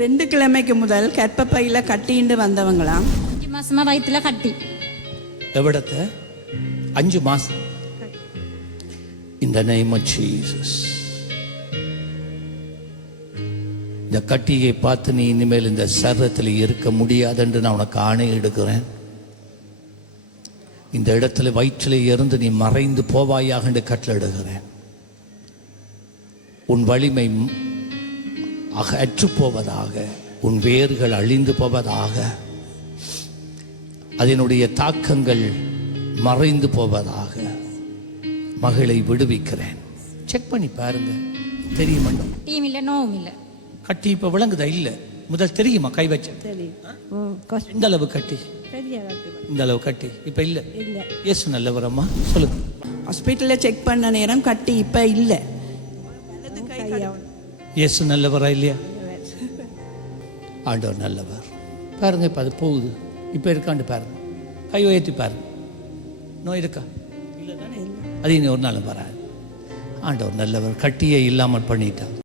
2 கிழமைக்கு முதல் கற்பப்பையில் கட்டிண்டு வந்தவங்களாம். 5 மாசமா வயிற்றுல கட்டி. எவிடத்த 5 மாசம். In the name of Jesus. இந்த கட்டியை பார்த்து நீ இனிமேல் இந்த சரீரத்தில் இருக்க முடியாதென்று நான் உனக்கு ஆணை எடுக்கிறேன். இந்த இடத்துல வயிற்றிலே இருந்து நீ மறைந்து போவாயாக என்று கட்டளையிடுகிறேன். உன் வலிமை அற்று போவதாக, உன் வேர்கள் அழிந்து போவதாக, அதனுடைய தாக்கங்கள் மறைந்து போவதாக மகளை விடுவிக்கிறேன். செக் பண்ணி பாருங்க, தெரியுமா? டீம் இல்லை, நோவும் இல்லை. கட்டி இப்ப விளங்குதா? இல்ல முதல் தெரியுமா? கை வச்ச இந்த அளவு கட்டி, இந்த அளவு கட்டி இப்ப இல்ல. இயேசு நல்லவரம்மா, சொல்லுங்க. ஹாஸ்பிட்டலில் செக் பண்ண நேரம் கட்டி இப்போ இல்லை. இயேசு நல்லவரா இல்லையா? ஆண்டவர் நல்லவர். பாருங்க, இப்ப அது போகுது. இப்ப இருக்காண்டு பாருங்க, கை உயர்த்தி பாருங்க. நோய் இருக்கா? இல்லை தானே. அது இனி ஒரு நாள் வராது. ஆண்டவர் நல்லவர், கட்டியே இல்லாமல் பண்ணிட்டார்.